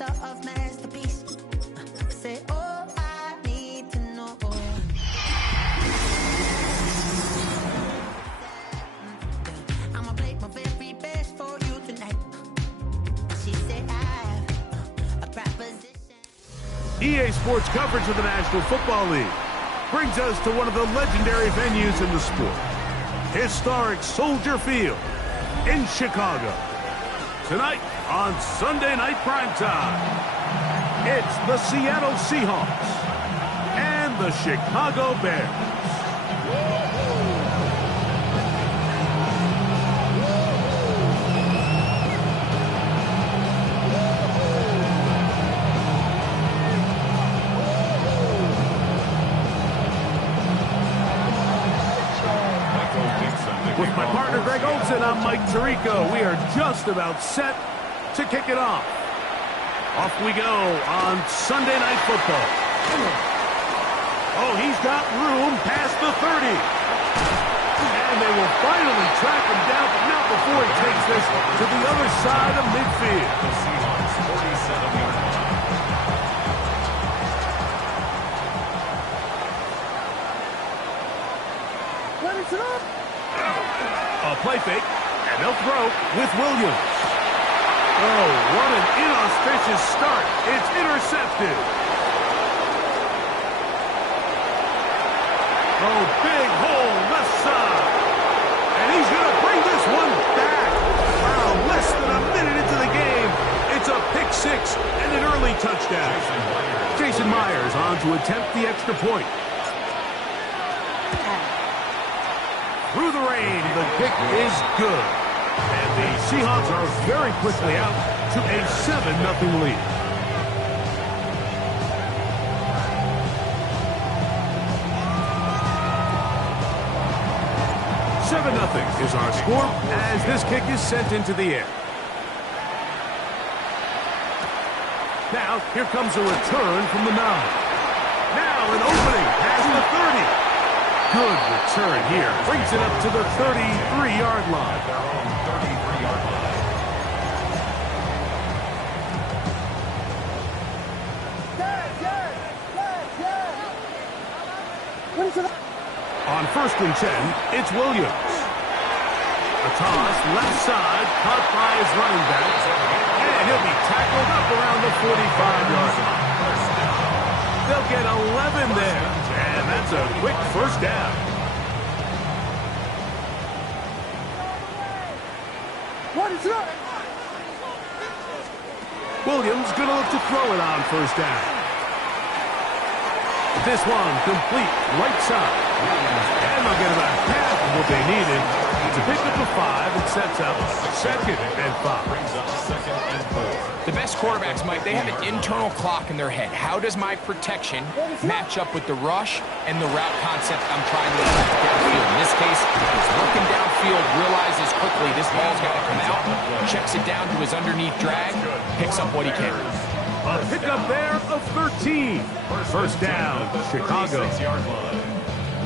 sort of masterpiece. Say, oh, I need to know. I'ma play my very best for you tonight. She said I have a proposition. EA Sports coverage of the National Football League brings us to one of the legendary venues in the sport, historic Soldier Field in Chicago. Tonight on Sunday Night Primetime, it's the Seattle Seahawks and the Chicago Bears. With my partner Greg Olsen, I'm Mike Tirico. We are just about set to kick it off. Off we go on Sunday Night Football. Oh, he's got room past the 30. And they will finally track him down, but not before he takes this to the other side of midfield. The Seahawks, 47-yard line. Let it up. A play fake, and they'll throw with Williams. Oh, what an inauspicious start. It's intercepted. Oh, big hole left side. And he's going to bring this one back. Wow, less than a minute into the game. It's a pick six and an early touchdown. Jason Myers on to attempt the extra point. Through the rain, the kick is good. And the Seahawks are very quickly out to a 7-0 lead. $7-0 is our score as this kick is sent into the air. Now, here comes a return from the 9. Now an opening past the 30. Good return here. Brings it up to the 33-yard line. Their own 33-yard line. On 1st and 10, it's Williams. A toss left side, caught by his running back. And he'll be tackled up around the 45-yard line. They'll get 11 there. And that's a quick first down. What is up? Williams going to look to throw it on 1st down. This one complete right side. And they'll get about half of what they needed to pick up a 5 and sets up 2nd and 5. Brings up 2nd and 4. The best quarterbacks, Mike, they have an internal clock in their head. How does my protection match up with the rush and the route concept I'm trying to attack downfield? In this case, he's looking downfield, realizes quickly this ball's got to come out, checks it down to his underneath drag, picks up what he can. A pickup there of 13. 1st down, Chicago.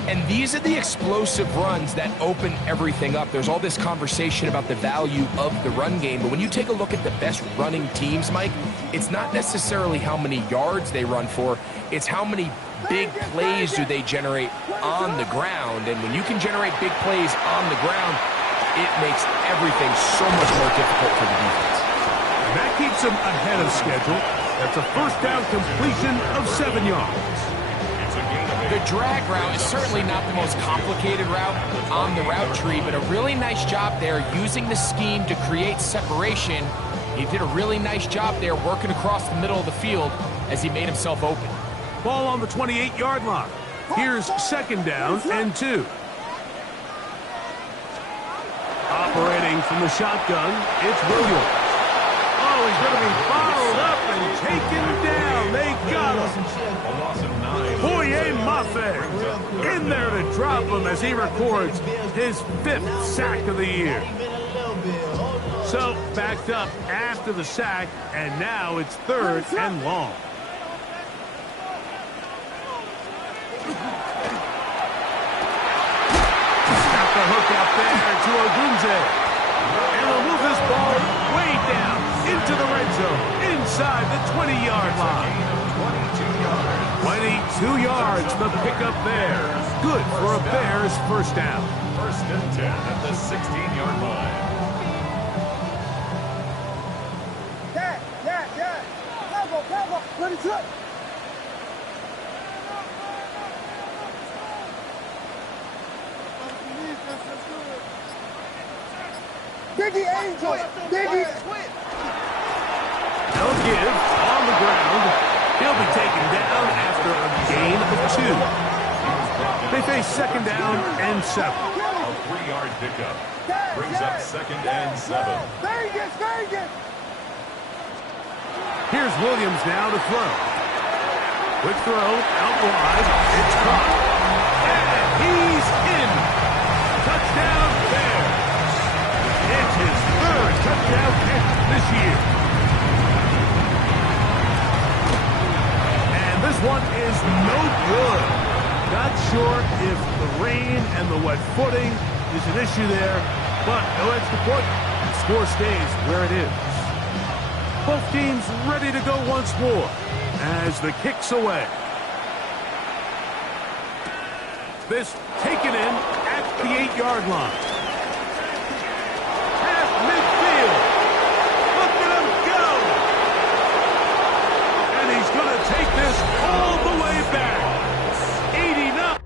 And these are the explosive runs that open everything up. There's all this conversation about the value of the run game, but when you take a look at the best running teams, Mike, it's not necessarily how many yards they run for, it's how many big plays do they generate on the ground. And when you can generate big plays on the ground, it makes everything so much more difficult for the defense. And that keeps them ahead of schedule. That's a 1st down completion of 7 yards. The drag route is certainly not the most complicated route on the route tree, but a really nice job there using the scheme to create separation. He did a really nice job there working across the middle of the field as he made himself open. Ball on the 28-yard line. Here's 2nd down and 2. Operating from the shotgun, it's Williams. Oh, he's going to be bottled up and taken down. They got him. Boye Mafe in there to drop him as he records his 5th sack of the year. So backed up after the sack, and now it's 3rd and long. Got the hook out there to Ogunze. And they'll move this ball way down. into the red zone, inside the 20-yard line. 22 yards, the pickup there. Good for a Bears first down. First and 10 at the 16-yard line. Yeah. Bravo. Let it go. Diggy Angel. Diggy. No give on the ground. He'll be taken down after a gain of 2. They face second down and 7. A 3-yard pickup. Brings up second and 7. Vegas. Here's Williams now to throw. Quick throw, out wide. It's caught. And he's in. Touchdown, Bears. It's his 3rd touchdown catch this year. And this one is no good. Not sure if the rain and the wet footing is an issue there, but no extra point. The score stays where it is. Both teams ready to go once more as the kick's away. This taken in at the 8-yard line. Half midfield. Look at him go. And he's going to take this all the way back. 89.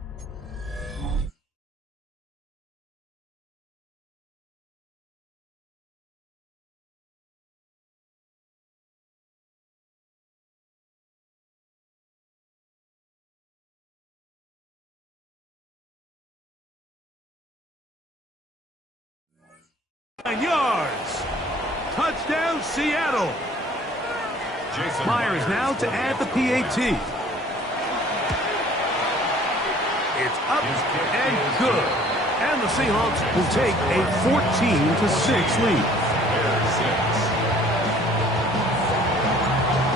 Yards. Touchdown, Seattle. Jason Myers now to add the PAT. It's up and good. And the Seahawks will take a 14-6 lead.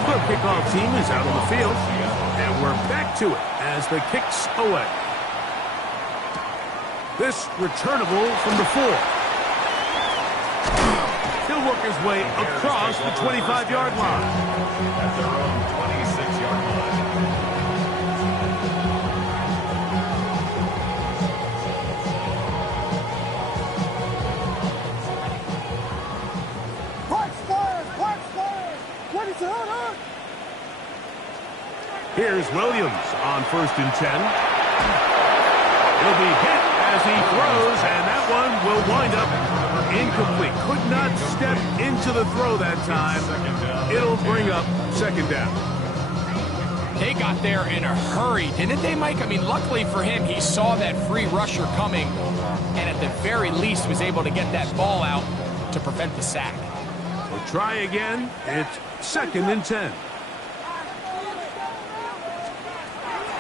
The kickoff team is out on the field. And we're back to it as the kick's away. This returnable from the 4. He'll work his way across the 25-yard line. At their own 26-yard line. What is it? Hold on. Here's Williams on 1st and 10. He'll be hit as he throws, and that one will wind up incomplete. Could not step into the throw that time. It'll bring up second down. They got there in a hurry, didn't they, Mike? I mean, luckily for him, he saw that free rusher coming, and at the very least was able to get that ball out to prevent the sack. We'll try again. It's 2nd and 10.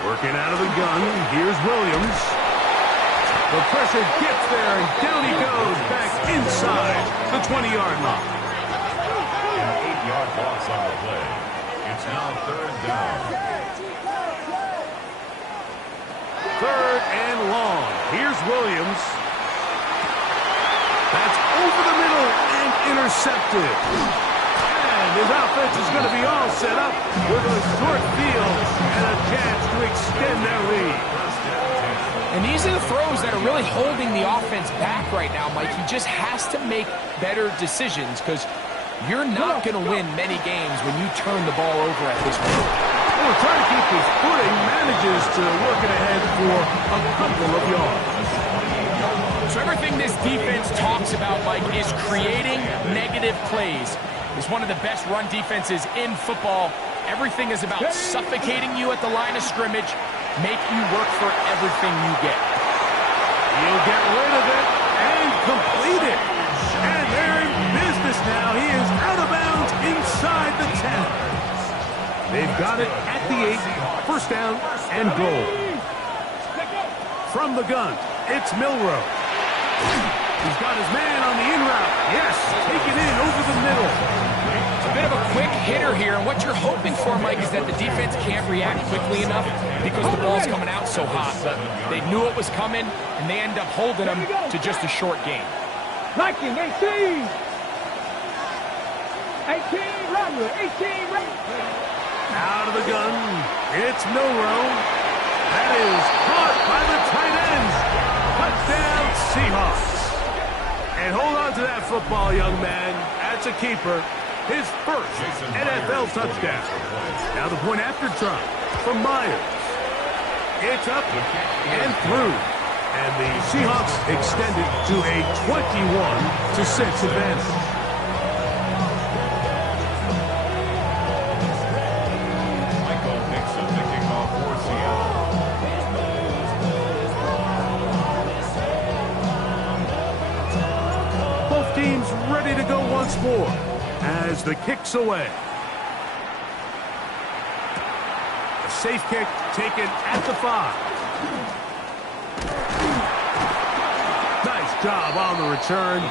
Working out of the gun. Here's Williams. The pressure gets there, and down he goes back inside the 20-yard line. An 8-yard loss on the play. It's now 3rd down. 3rd and long. Here's Williams. That's over the middle and intercepted. And his offense is going to be all set up with a short field and a chance to extend their lead. And these are the throws that are really holding the offense back right now, Mike. He just has to make better decisions because you're not going to win many games when you turn the ball over at this point. Well, trying to keep his footing, manages to work it ahead for a couple of yards. So everything this defense talks about, Mike, is creating negative plays. It's one of the best run defenses in football. Everything is about suffocating you at the line of scrimmage, make you work for everything you get. He'll get rid of it and complete it. And they're in business now. He is out of bounds inside the 10. They've got it at the 8. First down and goal. From the gun, it's Milroe. He's got his man on the in route. Yes, taken in over the middle. It's a bit of a quick hitter here, and what you're hoping for, Mike, is that the defense can't react quickly enough because the ball's coming out so hot. But they knew it was coming, and they end up holding them to just a short gain. Nike, 18. Out of the gun, it's Milroe. That is caught by the tight ends. Touchdown, Seahawks. And hold on to that football, young man. That's a keeper. His first NFL touchdown. Now the point after try from Myers. It's up and through. And the Seahawks extend it to a 21-6 advantage. Teams ready to go once more as the kick's away. A safe kick taken at the 5. Nice job on the return.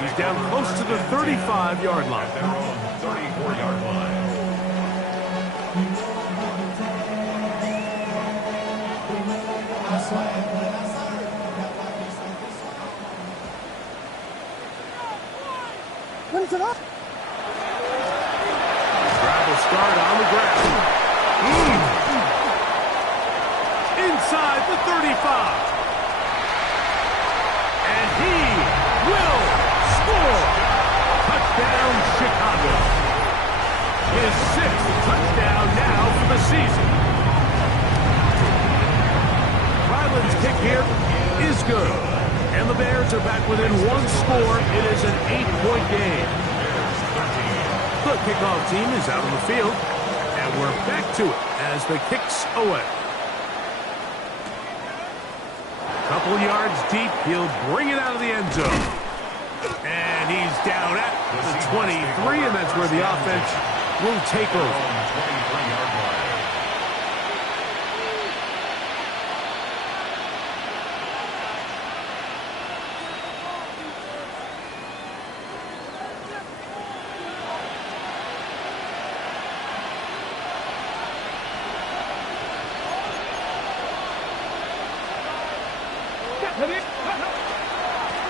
He's down close to the 35-yard line. At their own 34-yard line. Finish it up. Drive will start on the ground. Inside the 35. And he will score. Touchdown, Chicago. His 6th touchdown now for the season. Ryland's kick here is good. And the Bears are back within 1 score. It is an 8-point game. The kickoff team is out on the field. And we're back to it as the kick's away. Couple yards deep. He'll bring it out of the end zone. And he's down at the 23, and that's where the offense will take over.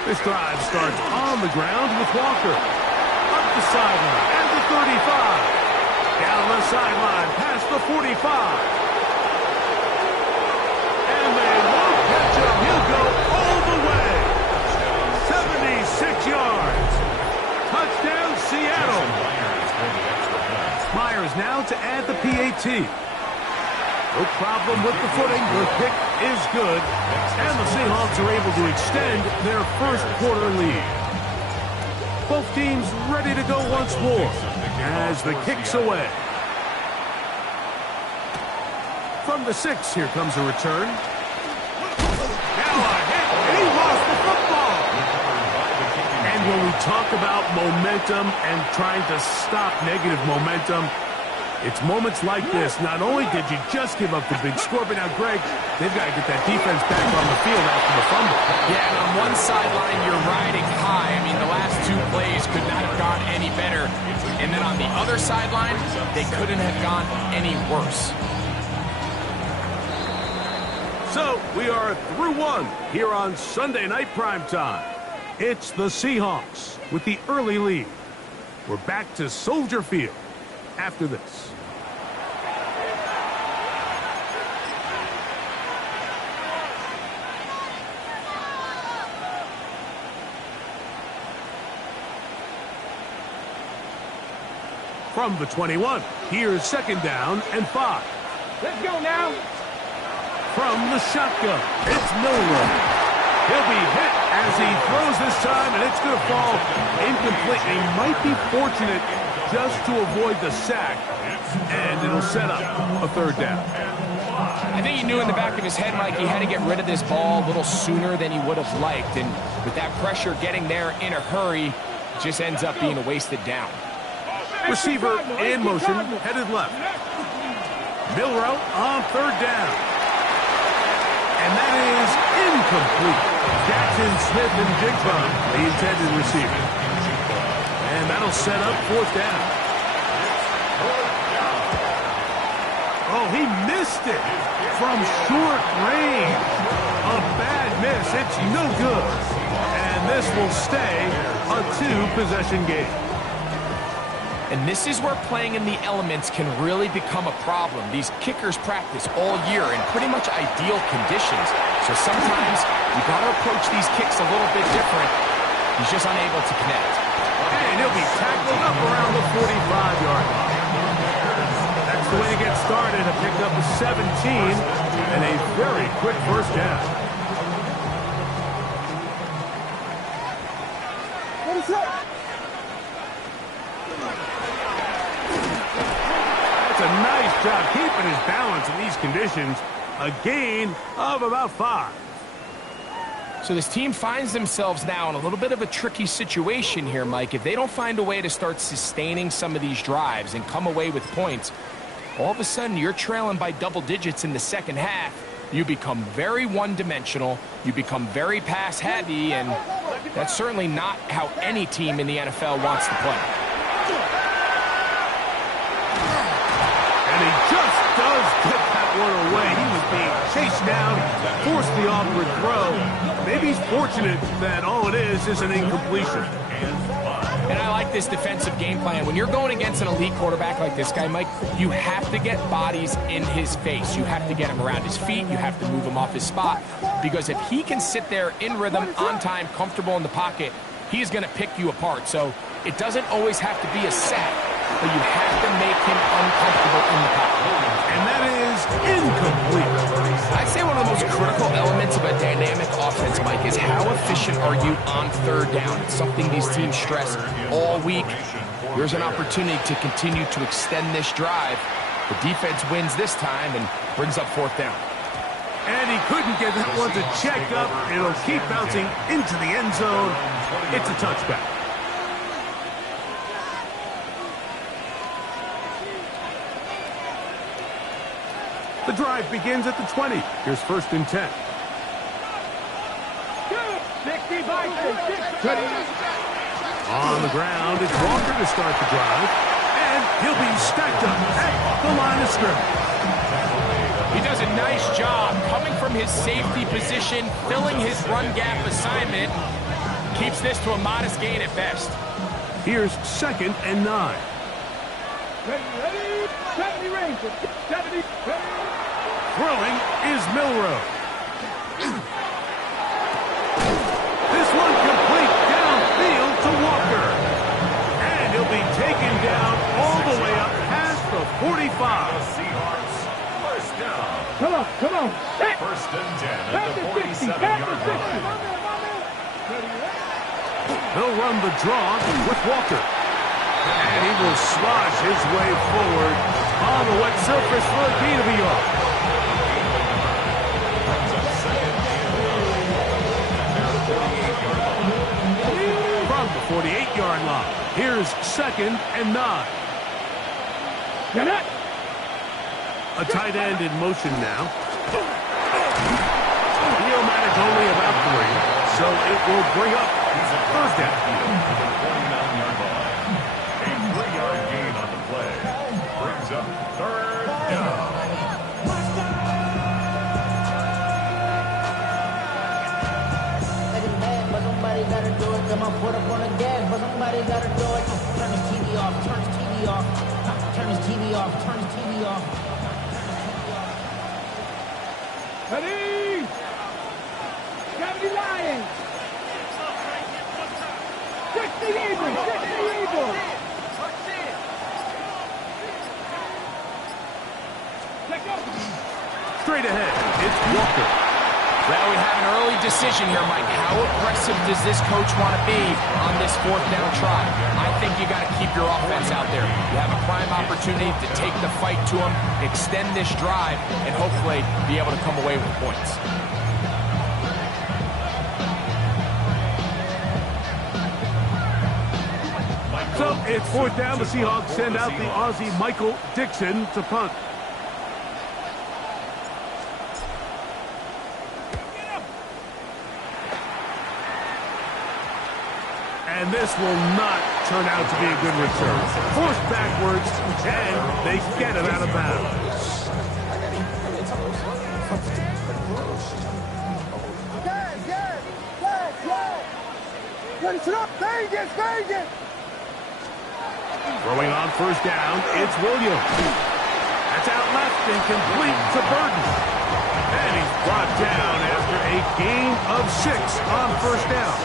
This drive starts on the ground with Walker. Up the sideline at the 35. Down the sideline past the 45. And they won't catch him. He'll go all the way. 76 yards. Touchdown, Seattle. Myers now to add the PAT. No problem with the footing. The kick is good. And the Seahawks are able to extend their first quarter lead. Both teams ready to go once more as the kick's away. From the 6, here comes a return. Now a hit, and he lost the football. And when we talk about momentum and trying to stop negative momentum, it's moments like this. Not only did you just give up the big score, but now, Greg, they've got to get that defense back on the field after the fumble. Yeah, and on one sideline, you're riding high. I mean, the last 2 plays could not have gone any better. And then on the other sideline, they couldn't have gone any worse. So, we are through 1 here on Sunday Night Primetime. It's the Seahawks with the early lead. We're back to Soldier Field after this. From the 21, here's 2nd down and 5. Let's go now. From the shotgun, it's Milroe. He'll be hit as he throws this time, and it's going to fall incomplete. He might be fortunate just to avoid the sack, and it'll set up a 3rd down. I think he knew in the back of his head, Mike, he had to get rid of this ball a little sooner than he would have liked, and with that pressure getting there in a hurry, it just ends up being a wasted down. Receiver in motion, headed left. Milroe on 3rd down. And that is incomplete. Jackson, Smith, and Jigba, the intended receiver. And that'll set up 4th down. Oh, he missed it from short range. A bad miss. It's no good. And this will stay a 2-possession game. And this is where playing in the elements can really become a problem. These kickers practice all year in pretty much ideal conditions. So sometimes you got to approach these kicks a little bit different. He's just unable to connect. And he'll be tackled up around the 45-yard line. That's the way to get started. A pickup of 17 and a very quick first down. What is that? That's a nice job keeping his balance in these conditions. A gain of about 5. So this team finds themselves now in a little bit of a tricky situation here, Mike. If they don't find a way to start sustaining some of these drives and come away with points, all of a sudden you're trailing by double digits in the second half. You become very one-dimensional. You become very pass-heavy, and that's certainly not how any team in the NFL wants to play. And he just does get that one away. He was being chased down, forced the awkward throw. Maybe he's fortunate that all it is an incompletion. And I like this defensive game plan. When you're going against an elite quarterback like this guy, Mike, you have to get bodies in his face. You have to get him around his feet. You have to move him off his spot. Because if he can sit there in rhythm, on time, comfortable in the pocket, he's going to pick you apart. So it doesn't always have to be a sack, but you have to make him uncomfortable in the pocket. And that is incomplete. I'd say one of the most critical elements of a dynamic offense, Mike, is how efficient are you on third down. It's something these teams stress all week. Here's an opportunity to continue to extend this drive. The defense wins this time and brings up fourth down. And he couldn't get that one to check up. It'll keep bouncing into the end zone. It's a touchback. The drive begins at the 20. Here's first and 10. On the ground, it's Walker to start the drive. And he'll be stacked up at the line of scrimmage. He does a nice job coming from his safety position, filling his run gap assignment. Keeps this to a modest gain at best. Here's second and 9. Ready, 70 Rangers. 70, ready. Throwing is Milroe. This one complete downfield to Walker. And he'll be taken down all the way up past the 45. Seahawks, first down. Come on. First and 10 at the 47-yard line. He'll run the draw with Walker. And he will slosh his way forward on the wet surface for a gain of a yard. From the 48-yard line, here's second and 9. A tight end in motion now. He'll manage only about 3, so it will bring up first down. 49-yard line. A 3-yard gain on the play. Brings up third down. But somebody gotta do it. Got my foot up on the gas, but somebody gotta do it. Turn his TV off, turn his TV off. Turn his TV off, turn his TV off. Ready. 70 Lions. 60 Eagles. 60 Eagles. Straight ahead, it's Walker. Well, we have an early decision here, Mike. How aggressive does this coach want to be on this fourth down try? I think you got to keep your offense out there. You have a prime opportunity to take the fight to them, extend this drive, and hopefully be able to come away with points. So it's fourth down. The Seahawks send out the Aussie Michael Dixon to punt. And this will not turn out to be a good return. Forced backwards, and they get it out of bounds. Ready, sit up. Vegas. Throwing on first down, it's Williams. That's out left and complete to Burton. And he's brought down after a gain of 6 on first down.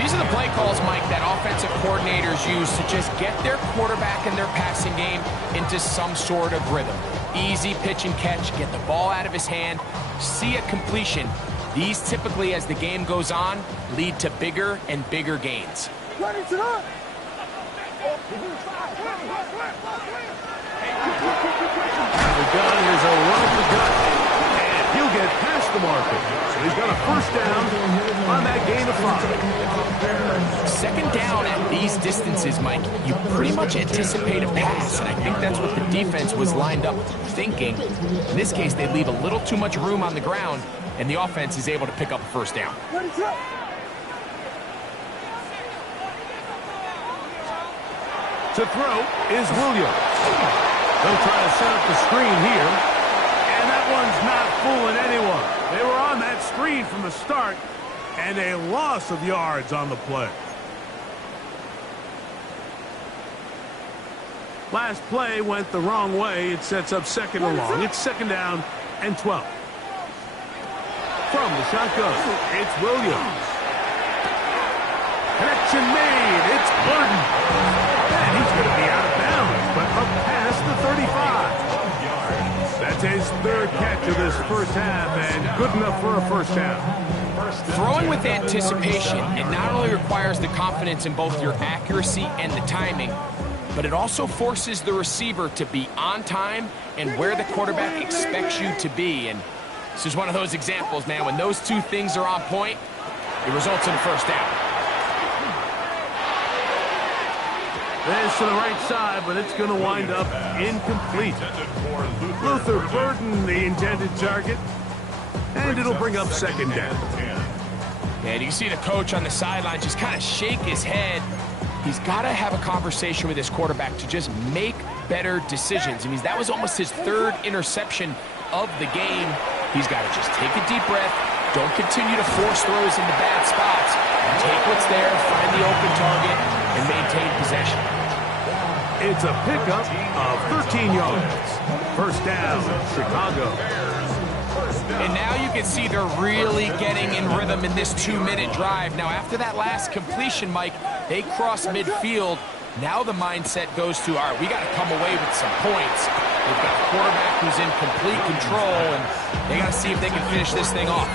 These are the play calls, Mike, that offensive coordinators use to just get their quarterback and their passing game into some sort of rhythm. Easy pitch and catch, get the ball out of his hand, see a completion. These typically, as the game goes on, lead to bigger and bigger gains. Out of the gun, here's a run of the gut. And he'll get past the marker. So he's got a first down on that gain of 5. Second down at these distances, Mike, you pretty much anticipate a pass, and I think that's what the defense was lined up thinking. In this case, they leave a little too much room on the ground, and the offense is able to pick up a first down. To throw is Williams. They'll try to set up the screen here. And that one's not fooling anyone. They were on that screen from the start, and a loss of yards on the play. Last play went the wrong way. It sets up second and long. It's second down and 12. From the shotgun, it's Williams. Connection made. It's Burton. And he's going to be out of bounds, but up past the 35. That's his third catch of this first half, and good enough for a first down. Throwing with anticipation, it not only requires the confidence in both your accuracy and the timing, but it also forces the receiver to be on time and where the quarterback expects you to be. And this is one of those examples, man. When those two things are on point, it results in a first down. This to the right side, but it's going to wind up incomplete. Luther Burton, the intended target, and it'll bring up second down. And you can see the coach on the sideline just kind of shake his head. He's got to have a conversation with his quarterback to just make better decisions. I mean, that was almost his third interception of the game. He's got to just take a deep breath, don't continue to force throws into bad spots, take what's there, find the open target, and maintain possession. It's a pickup of 13 yards. First down, Chicago. And now you can see they're really getting in rhythm in this 2-minute drive. Now, after that last completion, Mike, they cross midfield. Now the mindset goes to, all right, we got to come away with some points. They've got a quarterback who's in complete control, and they got to see if they can finish this thing off.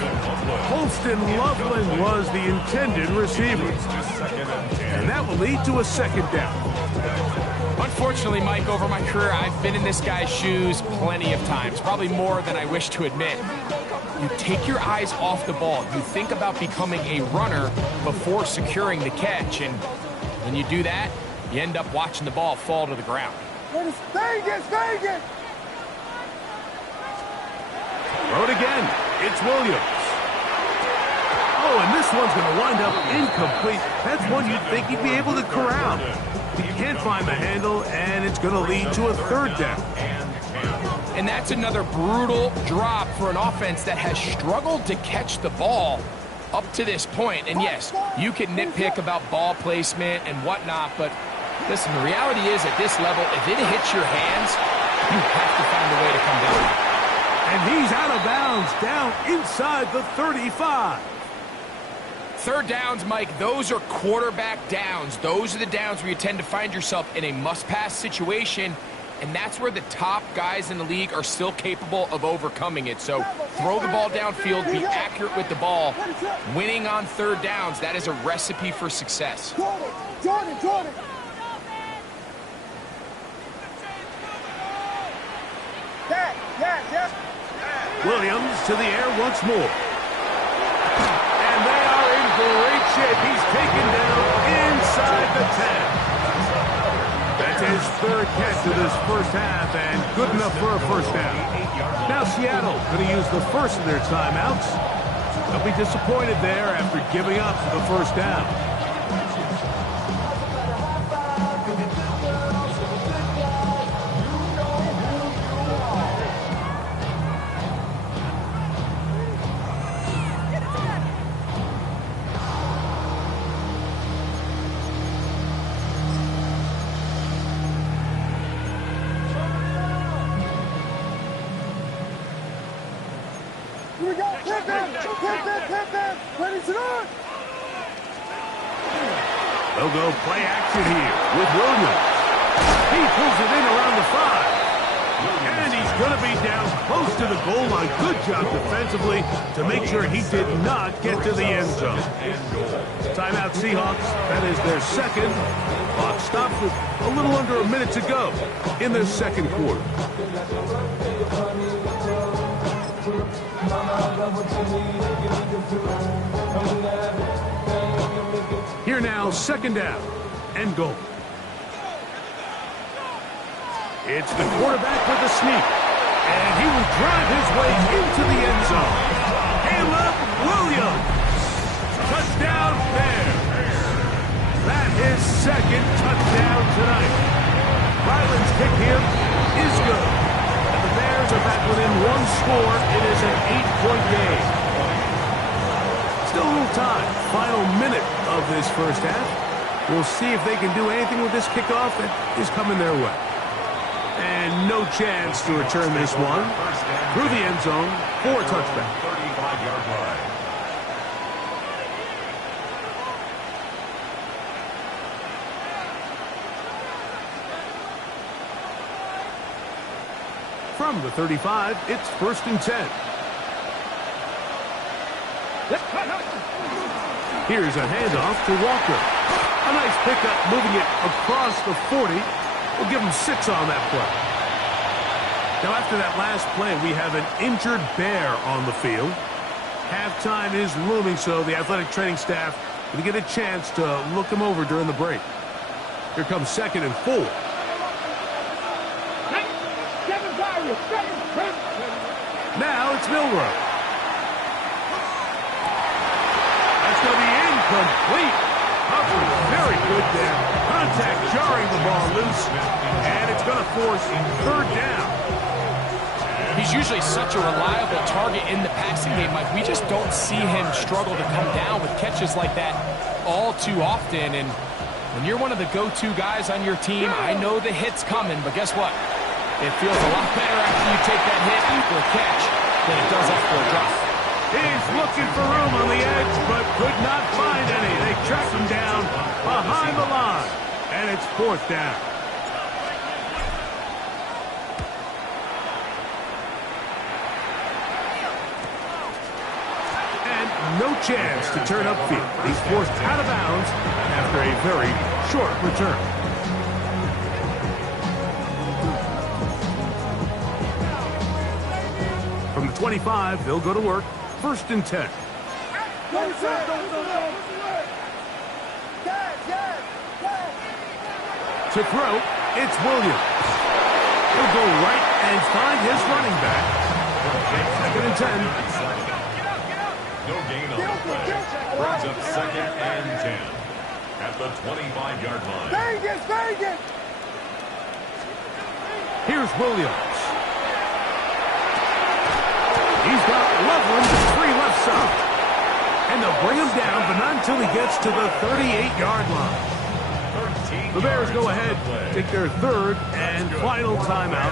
Holston Loveland was the intended receiver. And that will lead to a second down. Unfortunately, Mike, over my career, I've been in this guy's shoes plenty of times, probably more than I wish to admit. You take your eyes off the ball. You think about becoming a runner before securing the catch, and when you do that, you end up watching the ball fall to the ground. Vegas! Throw it again. It's Williams. Oh, and this one's going to wind up incomplete. That's one you'd think he'd be able to corral. He can't find the handle, and it's going to lead to a third down. And that's another brutal drop for an offense that has struggled to catch the ball up to this point. And yes, you can nitpick about ball placement and whatnot, but listen, the reality is at this level, if it hits your hands, you have to find a way to come down. And he's out of bounds, down inside the 35. Third downs, Mike, those are quarterback downs. Those are the downs where you tend to find yourself in a must-pass situation, and that's where the top guys in the league are still capable of overcoming it. So throw the ball downfield, be accurate with the ball. Winning on third downs, that is a recipe for success. Jordan! Yeah. Williams to the air once more. And they are in great shape. He's taken down inside the 10. That's his third catch of this first half, and good enough for a first down. Now Seattle going to use the first of their timeouts. They'll be disappointed there after giving up the first down. Here we go. Hit them. Hit them. Hit them. Ready to run. They'll go play action here with Williams. He pulls it in around the 5. And he's going to be down close to the goal line. Good job defensively to make sure he did not get to the end zone. Timeout Seahawks. That is their second. Clock stops with a little under a minute to go in the second quarter. Here now, second down and goal. It's the quarterback with the sneak, and he will drive his way into the end zone. Caleb Williams, touchdown Bears. That is second touchdown tonight. Ryland's kick here is good, and the Bears are back within one score. It is an 8-point game. Still a little time. Final minute of this first half. We'll see if they can do anything with this kickoff that is coming their way. And no chance to return this one through the end zone for a touchback. 35-yard line. From the 35, it's 1st and 10. Here's a handoff to Walker. A nice pickup, moving it across the 40. We'll give him 6 on that play. Now, after that last play, we have an injured Bear on the field. Halftime is looming, so the athletic training staff will get a chance to look him over during the break. Here comes 2nd and 4. Now it's Milroe. That's going to be incomplete. Hubbard, very good there. Contact jarring the ball loose, and it's going to force 3rd down. He's usually such a reliable target in the passing game. Like, we just don't see him struggle to come down with catches like that all too often. And when you're one of the go-to guys on your team, I know the hit's coming, but guess what? It feels a lot better after you take that hit after a catch than it does after a drop. He's looking for room on the edge, but could not find any. They track him down behind the line, and it's 4th down. And no chance to turn upfield. He's forced out of bounds after a very short return. From the 25, they'll go to work. 1st and 10. To throw, it's Williams. He'll go right and find his running back. 2nd and 10. No gain on the play. Brings up 2nd and 10 at the 25-yard line. Vegas, Vegas. Here's Williams. He's got Loveland, 3 left side. And they'll bring him down, but not until he gets to the 38-yard line. The Bears go ahead, take their 3rd and final timeout,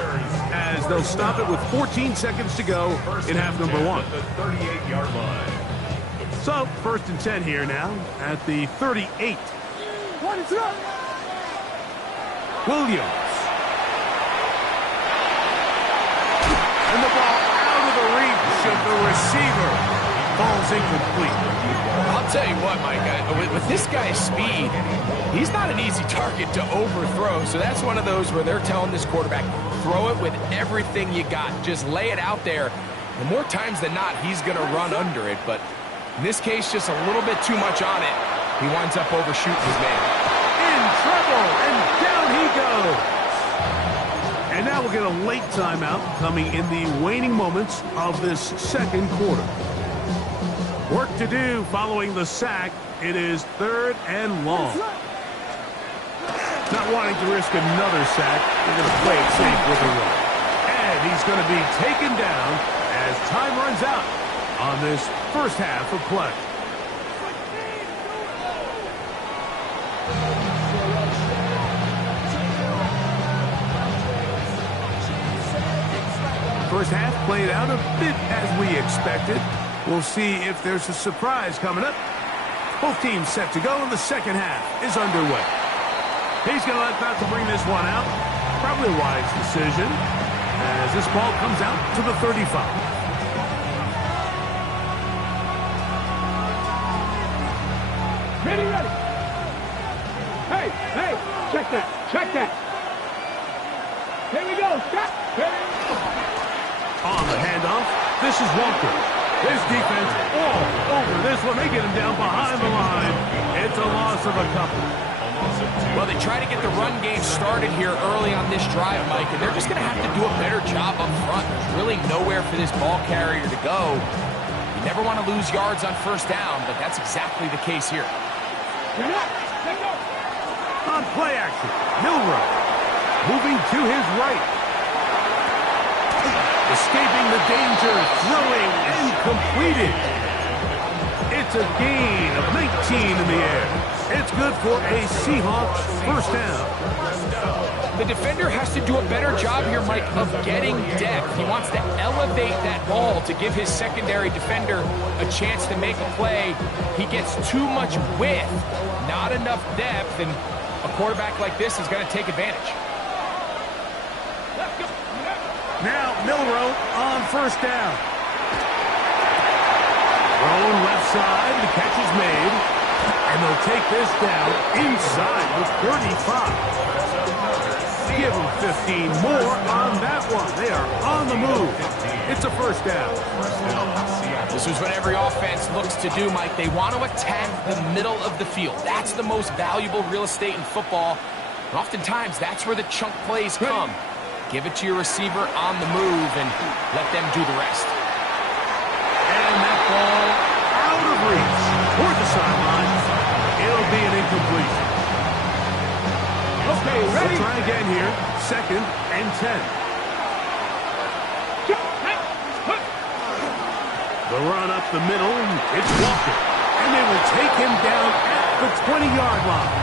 as they'll stop it with 14 seconds to go in half number 1. At the 38-yard line. So, 1st and 10 here now at the 38. Williams. And the ball out of the reach of the receiver. Ball's incomplete. I'll tell you what, Mike, with this guy's speed, he's not an easy target to overthrow. So that's one of those where they're telling this quarterback, throw it with everything you got. Just lay it out there. And more times than not, he's going to run under it. But in this case, just a little bit too much on it. He winds up overshooting his man. In trouble, and down he goes. And now we'll get a late timeout coming in the waning moments of this second quarter. Work to do following the sack. It is 3rd and long. Not wanting to risk another sack, they're going to play it safe with a run. And he's going to be taken down as time runs out on this first half of play. First half played out a bit as we expected. We'll see if there's a surprise coming up. Both teams set to go, and the second half is underway. He's going to about to bring this one out. Probably a wise decision as this ball comes out to the 35. Ready, ready. Hey, check that. Here we go, stop. On the handoff, this is Walker. His defense all over this one. They get him down behind the line. It's a loss of a couple. Well, they try to get the run game started here early on this drive, Mike, and they're just going to have to do a better job up front. There's really nowhere for this ball carrier to go. You never want to lose yards on first down, but that's exactly the case here. On play action, Milroe moving to his right. Escaping the danger, throwing, and completed. It's a gain of 19 in the air. It's good for a Seahawks first down. The defender has to do a better job here, Mike, of getting depth. He wants to elevate that ball to give his secondary defender a chance to make a play. He gets too much width, not enough depth, and a quarterback like this is going to take advantage. Now Milroe on first down. Thrown left side, the catch is made, and they'll take this down inside the 35. Give them 15 more on that one. They are on the move. It's a first down. This is what every offense looks to do, Mike. They want to attack the middle of the field. That's the most valuable real estate in football. And oftentimes, that's where the chunk plays come. Give it to your receiver on the move and let them do the rest. And that ball out of reach toward the sideline. It'll be an incompletion. Okay, ready? We'll try again here. 2nd and 10. The run up the middle. It's Walker. And they will take him down at the 20-yard line.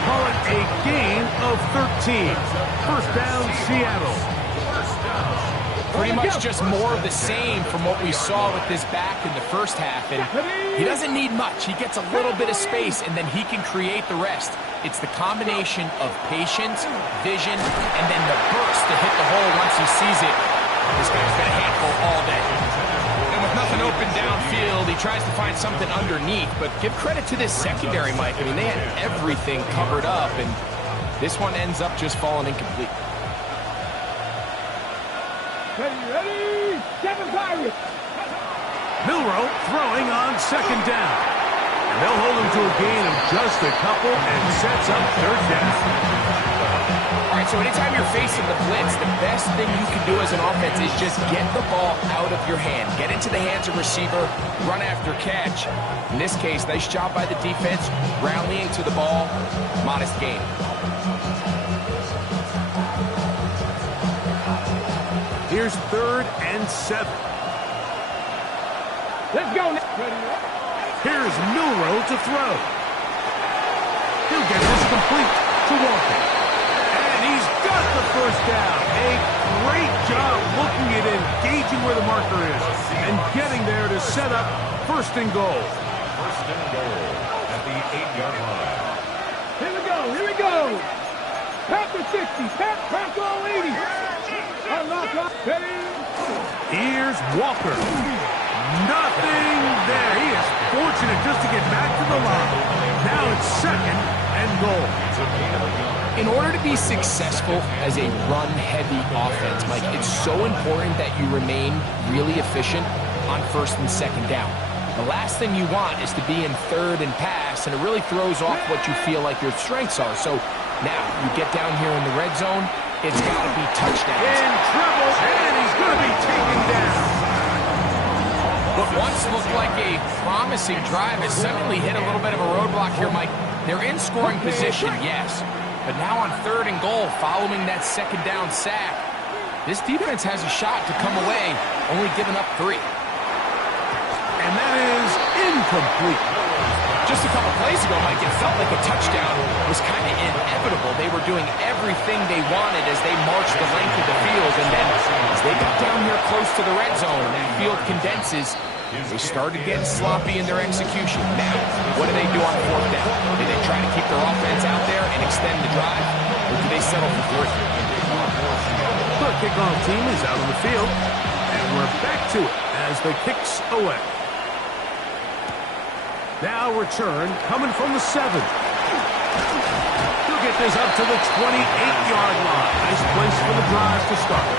Call it a gain of 13. First down, Seattle. Pretty much just more of the same from what we saw with this back in the first half. And he doesn't need much. He gets a little bit of space, and then he can create the rest. It's the combination of patience, vision, and then the burst to hit the hole once he sees it. This guy's been a handful all day. And with nothing open downfield, he tries to find something underneath. But give credit to this secondary, Mike. I mean, they had everything covered up, and this one ends up just falling incomplete. Ready? 7-5. Milroe throwing on 2nd down. And they'll hold him to a gain of just a couple and sets up 3rd down. All right, so anytime you're facing the blitz, the best thing you can do as an offense is just get the ball out of your hand. Get into the hands of receiver, run after catch. In this case, nice job by the defense, rallying to the ball, modest gain. Here's 3rd and 7. Let's go. Here's Milroe to throw. He'll get this complete to Walker. And he's got the first down. A great job looking at engaging where the marker is and getting there to set up 1st and goal. 1st and goal at the 8-yard line. Here we go. Pack the 60. Pack all 80. Here's Walker. Nothing there. He is fortunate just to get back to the line. Now it's 2nd and goal. In order to be successful as a run-heavy offense, Mike, it's so important that you remain really efficient on 1st and 2nd down. The last thing you want is to be in 3rd and pass, and it really throws off what you feel like your strengths are. So now you get down here in the red zone, it's got to be touchdowns. In trouble, and he's going to be taken down. What once looked like a promising drive has suddenly hit a little bit of a roadblock here, Mike. They're in scoring position, yes. But now on 3rd and goal, following that 2nd down sack, this defense has a shot to come away, only giving up 3. And that is incomplete. Just a couple plays ago, Mike, it felt like a touchdown was kind of inevitable. They were doing everything they wanted as they marched the length of the field, and then as they down here close to the red zone, and that field condenses. They started getting sloppy in their execution. Now, what do they do on fourth down? Do they try to keep their offense out there and extend the drive, or do they settle for 3? The kickoff team is out on the field, and we're back to it as the kick's away. Now return coming from the 7. He'll get this up to the 28-yard line. Nice place for the drive to start.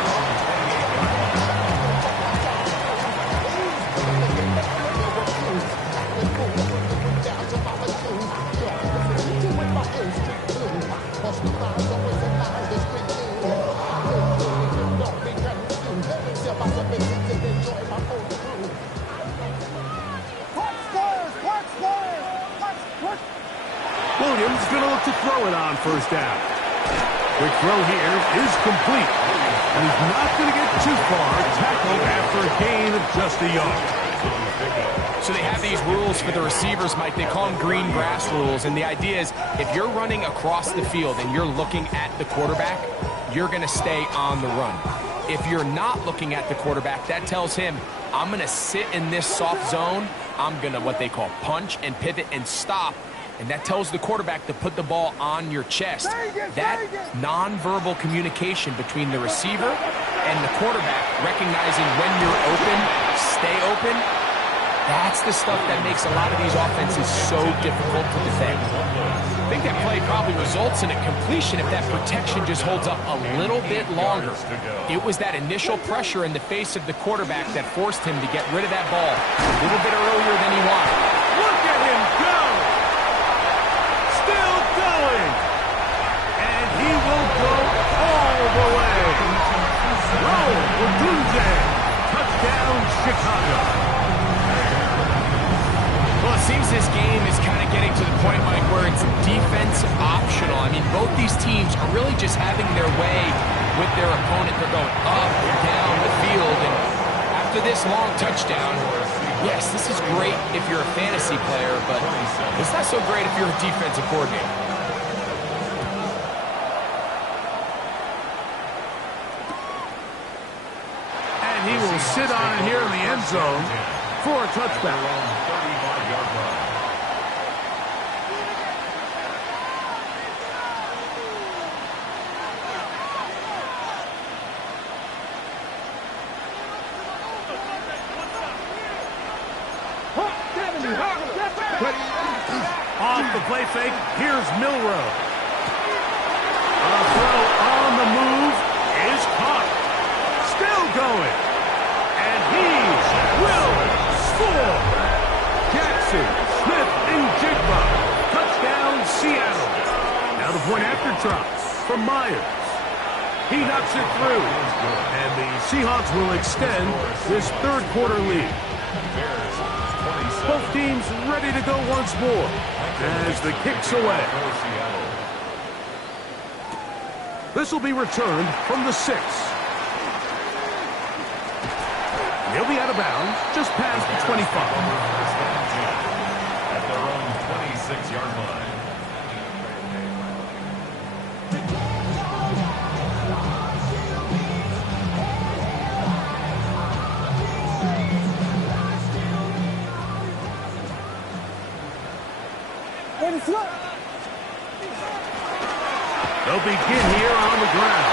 Williams going to look to throw it on first down. Quick throw here is complete. And he's not going to get too far. Tackled after a gain of just a yard. So they have these rules for the receivers, Mike. They call them green grass rules. And the idea is if you're running across the field and you're looking at the quarterback, you're going to stay on the run. If you're not looking at the quarterback, that tells him, I'm going to sit in this soft zone. I'm going to what they call punch and pivot and stop. And that tells the quarterback to put the ball on your chest. That nonverbal communication between the receiver and the quarterback, recognizing when you're open, stay open, that's the stuff that makes a lot of these offenses so difficult to defend. I think that play probably results in a completion if that protection just holds up a little bit longer. It was that initial pressure in the face of the quarterback that forced him to get rid of that ball a little bit earlier than he wanted. Look at him go! Still going! And he will go all the way. Roll for Dunze. Touchdown, Chicago. Well, it seems this game is kind of getting to the point, Mike, where it's defense optional. I mean, both these teams are really just having their way with their opponent. They're going up and down the field. And after this long touchdown, yes, this is great if you're a fantasy player, but it's not so great if you're a defensive coordinator. And he will sit on it here in the end zone for a touchback. Off the play fake, here's Milroe. A throw on the move is caught. Still going. And he will score. Jackson, Smith, and Jigba. Touchdown, Seattle. Now the point after drop from Myers. He knocks it through. And the Seahawks will extend this third quarter lead. Both teams ready to go once more as the kick's away. This will be returned from the 6. He'll be out of bounds just past the 25. At their own 26-yard line. They'll begin here on the ground.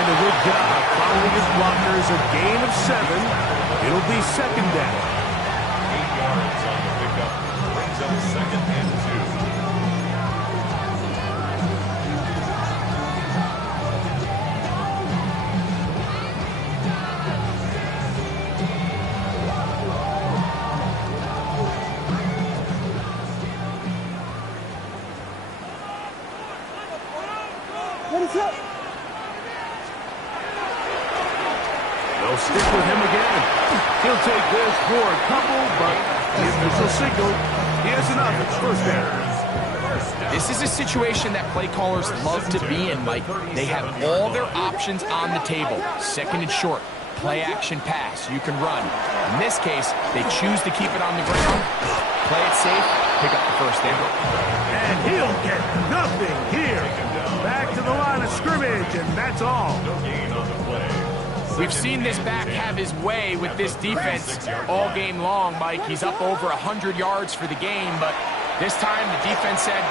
And a good job following his blockers. A gain of 7. It'll be second down. 8 yards on the pickup. Brings up second and 2. They'll stick with him again. He'll take this for a couple, but the official signal, he has enough. It's first down. This is a situation that play callers love to be in, Mike. They have all their options on the table. Second and short, play action pass. You can run. In this case, they choose to keep it on the ground, play it safe, pick up the first down. And he'll get nothing here. Back to the line of scrimmage, and that's all. No gain on the play. We've seen this back have his way with this defense all game long, Mike. He's up over 100 yards for the game, but this time the defense said,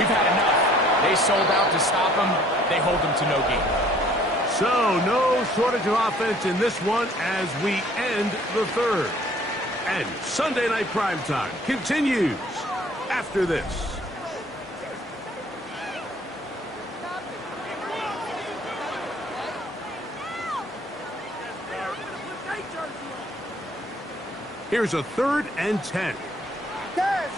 we've had enough. They sold out to stop him. They hold him to no gain. So, no shortage of offense in this one as we end the third. And Sunday Night Primetime continues after this. Here's a 3rd and 10. Yes.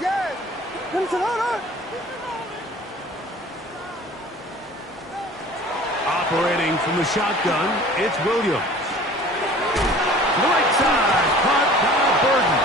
Operating from the shotgun, it's Williams. Right side, caught by Burton.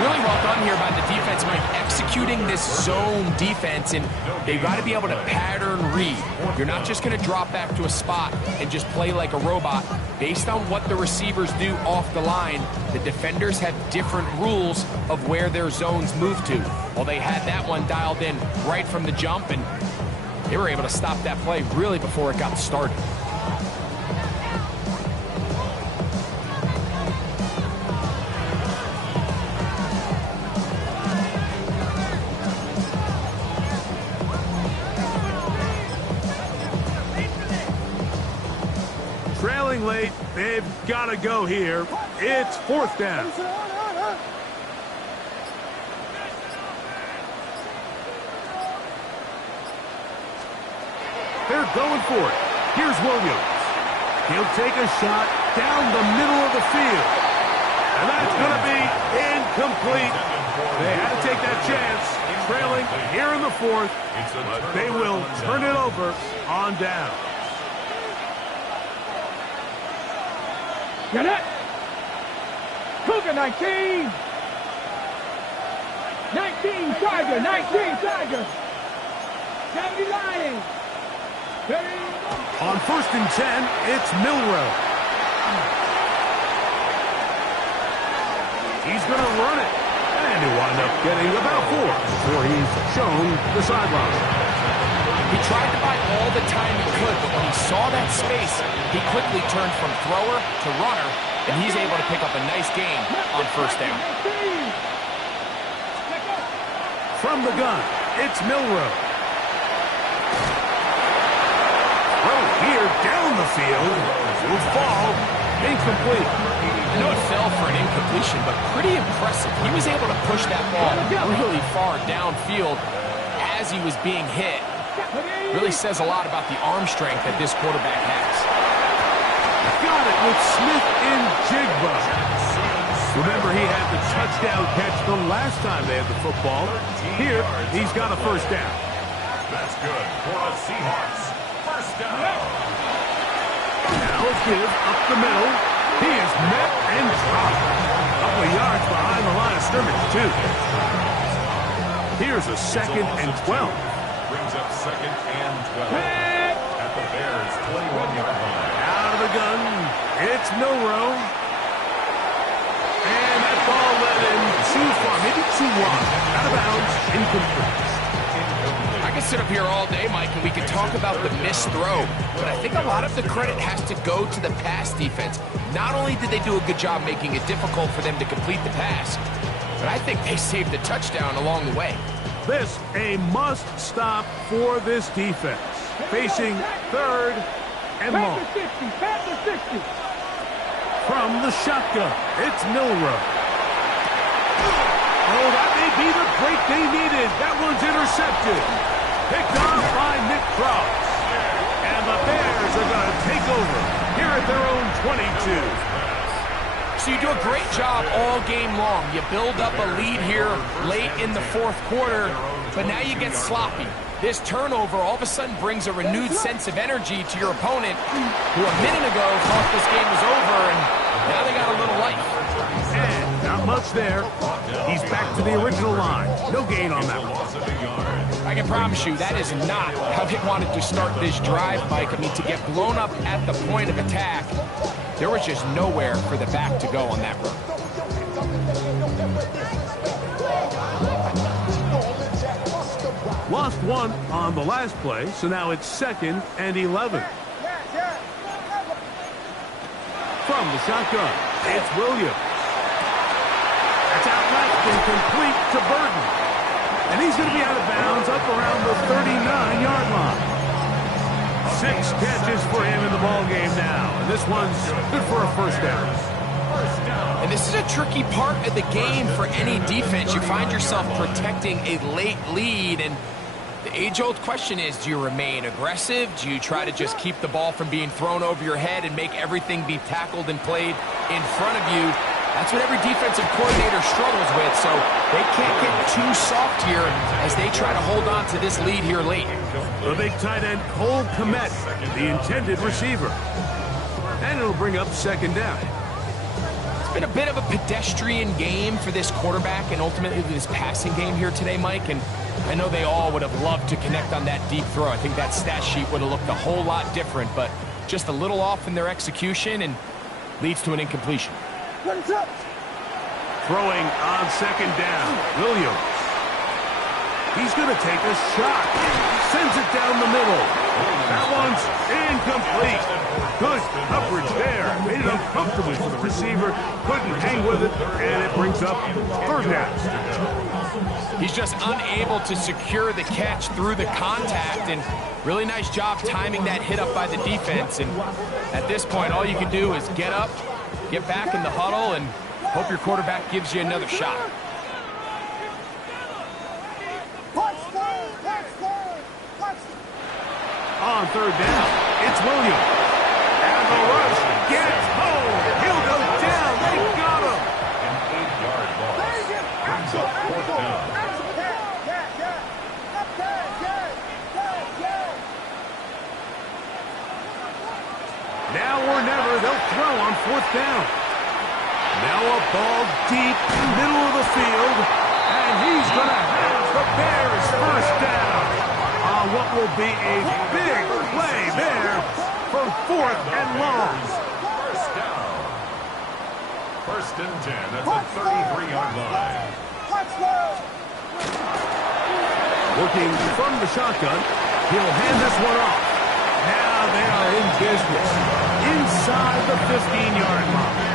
Really well done here by the defense, Mike, executing this zone defense, and they've got to be able to pattern read. You're not just going to drop back to a spot and just play like a robot. Based on what the receivers do off the line, the defenders have different rules of where their zones move to. Well, they had that one dialed in right from the jump, and they were able to stop that play really before it got started. Trailing late, they've got to go here. It's 4th down. They're going for it. Here's Williams. He'll take a shot down the middle of the field. And that's going to be incomplete. They had to take that chance, trailing here in the 4th, but they will turn it over on down. Get it! Cougar 19! 19 Tiger! 19 Tiger! 70 Lions! On 1st and 10, it's Milroe. He's going to run it. And he'll wind up getting about 4 before he's shown the sideline. He tried to buy all the time he could, but when he saw that space, he quickly turned from thrower to runner, and he's able to pick up a nice gain on 1st down. From the gun, it's Milroe. Throw here down the field. Will fall. Incomplete. I know it fell for an incompletion, but pretty impressive. He was able to push that ball really far downfield as he was being hit. Really says a lot about the arm strength that this quarterback has. Got it with Smith and Jigba. Remember, he had the touchdown catch the last time they had the football. Here, he's got a 1st down. That's good for the Seahawks. 1st down. Now a give up the middle. He is met and dropped. A couple of yards behind the line of scrimmage, too. Here's a 2nd and 12. Brings up 2nd and 12 at the Bears' 21-yard line. Out of the gun, it's Milroe. And that ball led him too far, maybe too wide. Out of bounds, incomplete. I could sit up here all day, Mike, and we could talk about the missed throw, but I think a lot of the credit has to go to the pass defense. Not only did they do a good job making it difficult for them to complete the pass, but I think they saved the touchdown along the way. This a must stop for this defense. Facing 3rd and long. Pass the 60. From the shotgun, it's Milroe. Oh, that may be the break they needed. That one's intercepted. Picked off by Nick Cross. And the Bears are going to take over here at their own 22. So you do a great job all game long. You build up a lead here late in the 4th quarter, but now you get sloppy. This turnover all of a sudden brings a renewed sense of energy to your opponent, who a minute ago thought this game was over, and now they got a little life. And not much there. He's back to the original line. No gain on that one. I can promise you that is not how they wanted to start this drive, Mike. I mean, to get blown up at the point of attack, there was just nowhere for the back to go on that run. Lost 1 on the last play, so now it's 2nd and 11. from the shotgun. It's Williams. That's out left and complete to Burton. And he's going to be out of bounds up around the 39-yard line. 6 catches for him in the ballgame now. And this one's good for a first down. And this is a tricky part of the game for any defense. You find yourself protecting a late lead, and the age-old question is, do you remain aggressive? Do you try to just keep the ball from being thrown over your head and make everything be tackled and played in front of you? That's what every defensive coordinator struggles with, so they can't get too soft here as they try to hold on to this lead here late. The big tight end, Cole Kmet, the intended receiver. And it'll bring up second down. It's been a bit of a pedestrian game for this quarterback and ultimately this passing game here today, Mike, and I know they all would have loved to connect on that deep throw. I think that stat sheet would have looked a whole lot different, but just a little off in their execution and leads to an incompletion. Throwing on second down, Williams. He's going to take a shot. Sends it down the middle. That one's incomplete. Good coverage there. Made it uncomfortable for the receiver. Couldn't hang with it, and it brings up third down. He's just unable to secure the catch through the contact, and really nice job timing that hit up by the defense. And at this point, all you can do is get up, get back in the huddle, and hope your quarterback gives you another shot. On third down, it's Williams. And the rush gets home. He'll go down. They got him. An 8-yard loss. Brings up fourth down. Now or never, they'll throw on fourth down. Now a ball deep middle of the field. And he's going to have the Bears first down. On what will be a big play there for fourth and long. First down. First and 10 at the 33-yard line. Working from the shotgun, he'll hand this one off. Now they are in business inside the 15-yard line.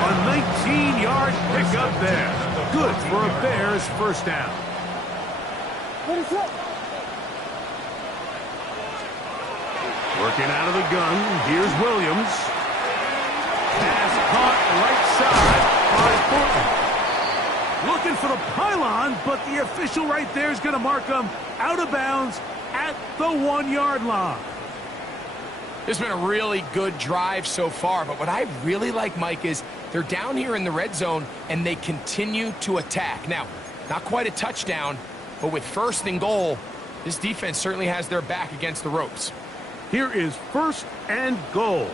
A 19-yard pickup there. Good for a Bears first down. Working out of the gun, here's Williams. Pass caught right side by Thornton. Looking for the pylon, but the official right there is going to mark him out of bounds at the 1-yard line. This has been a really good drive so far, but what I really like, Mike, is they're down here in the red zone and they continue to attack. Now, not quite a touchdown, but with first and goal, this defense certainly has their back against the ropes. Here is first and goal.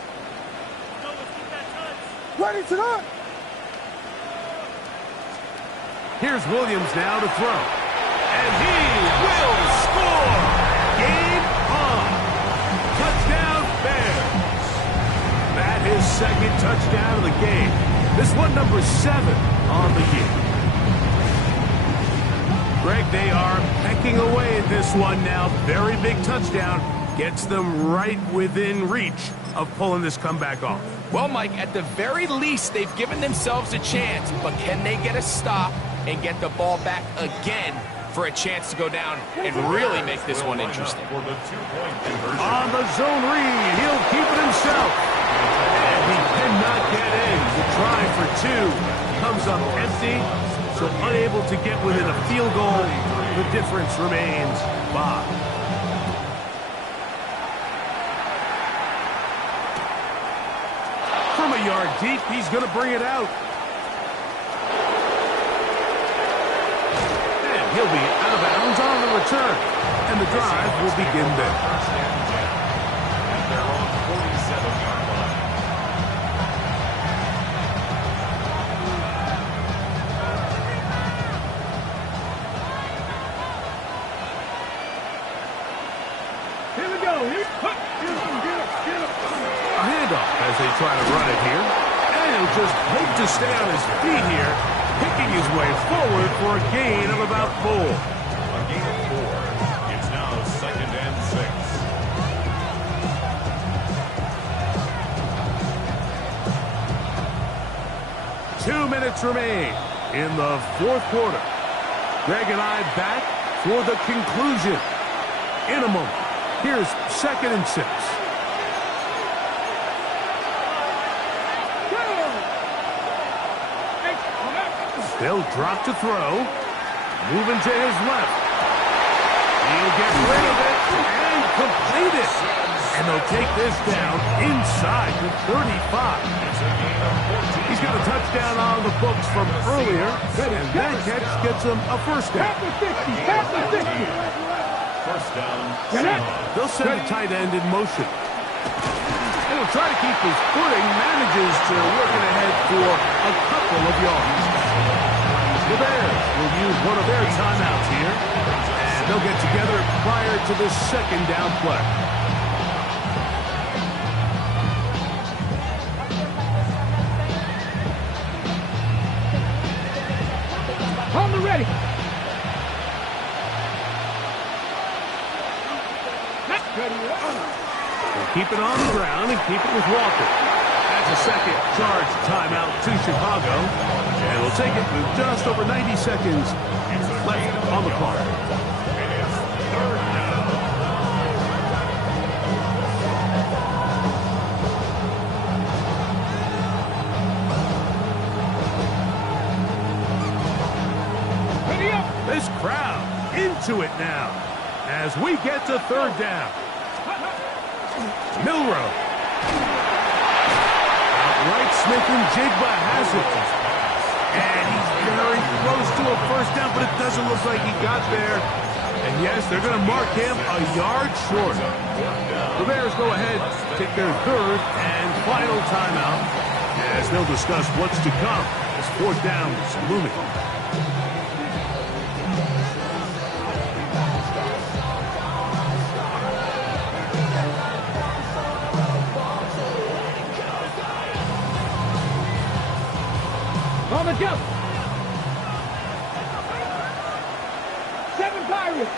Ready to go. Here's Williams now to throw. And he will score! Game on! Touchdown Bears! That is second touchdown of the game. This one number 7 on the year. Greg, they are pecking away at this one now. Very big touchdown. Gets them right within reach of pulling this comeback off. Well, Mike, at the very least, they've given themselves a chance, but can they get a stop and get the ball back again for a chance to go down and really make this one interesting? For the 2-point conversion. On the zone read, he'll keep it himself. And he cannot get in. The try for 2 comes up empty, so unable to get within a field goal. The difference remains 5. From a yard deep, he's going to bring it out. And he'll be out of bounds on the return. And the drive will begin there. First and 10 at their own 47-yard line. Here we go. Get up. A handoff as they try to run it here. And he'll just hope to stay on his feet here, picking his way forward for a gain of about 4. A gain of 4. It's now second and 6. 2 minutes remain in the fourth quarter. Greg and I back for the conclusion in a moment. Here's 2nd and 6. They'll drop to throw. Moving to his left. He'll get rid of it and complete it. And they'll take this down inside the 35. He's got a touchdown on the books from earlier, and that catch gets him a first down. Past the 50. First down. They'll send the tight end in motion. And he'll try to keep his footing, manages to work it ahead for a couple of yards. The Bears will use one of their timeouts here, and they'll get together prior to the 2nd down play. On the ready. They'll keep it on the ground and keep it with Walker. That's a second charge timeout to Chicago. And we'll take it with just over 90 seconds left on the clock. Third down. This crowd into it now as we get to 3rd down. Milroe. Outright Smith and Jigba has it. And he's very close to a first down, but it doesn't look like he got there. And yes, they're going to mark him a yard short. The Bears go ahead, take their 3rd and final timeout as they'll discuss what's to come as 4th down is looming. On the jump. 7 Pirates.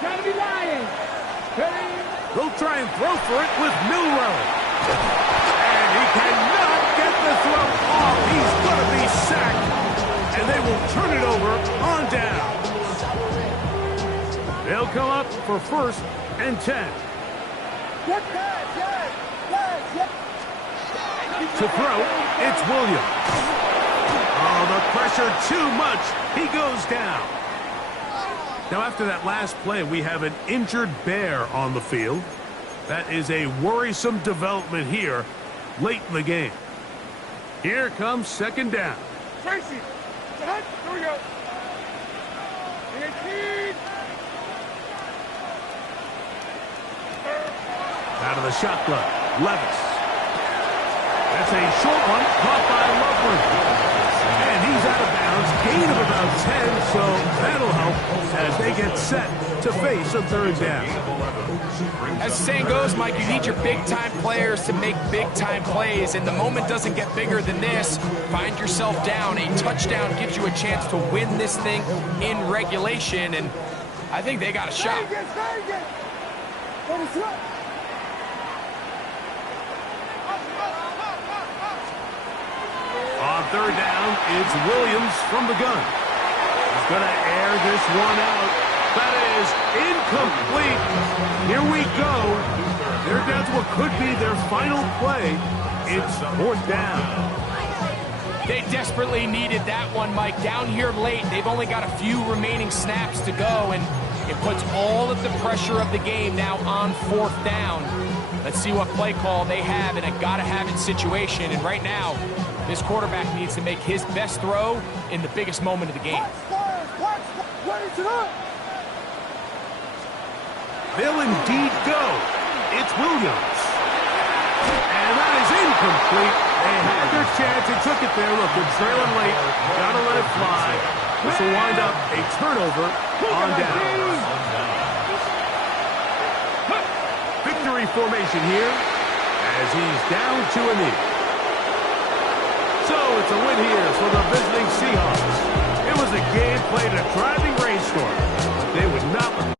Gotta be lying. They'll try and throw for it with Milroe. And he cannot get the throw off. He's going to be sacked. And they will turn it over on down. They'll come up for 1st and 10. To throw, it's Williams. Oh, the pressure too much. He goes down. Now, after that last play, we have an injured Bear on the field. That is a worrisome development here late in the game. Here comes 2nd down. Tracy. Here we go. Out of the shotgun, Levis. That's a short one, caught by Loveland. And he's out of bounds, gain of about 10, so that'll help as they get set to face a 3rd down. As the saying goes, Mike, you need your big-time players to make big-time plays, and the moment doesn't get bigger than this. Find yourself down. A touchdown gives you a chance to win this thing in regulation, and I think they got a shot. On 3rd down, it's Williams from the gun. He's going to air this one out. That is incomplete. Here we go. They're down to what could be their final play. It's 4th down. They desperately needed that one, Mike. Down here late, they've only got a few remaining snaps to go, and it puts all of the pressure of the game now on 4th down. Let's see what play call they have in a gotta-have-it situation, and right now, this quarterback needs to make his best throw in the biggest moment of the game. They'll indeed go. It's Williams. And that is incomplete. They had their chance. They took it there. Look, they're trailing late. Gotta let it fly. This will wind up a turnover on down. Victory formation here as he's down to a knee. So it's a win here for the visiting Seahawks. It was a game played in a driving rainstorm, but they would not let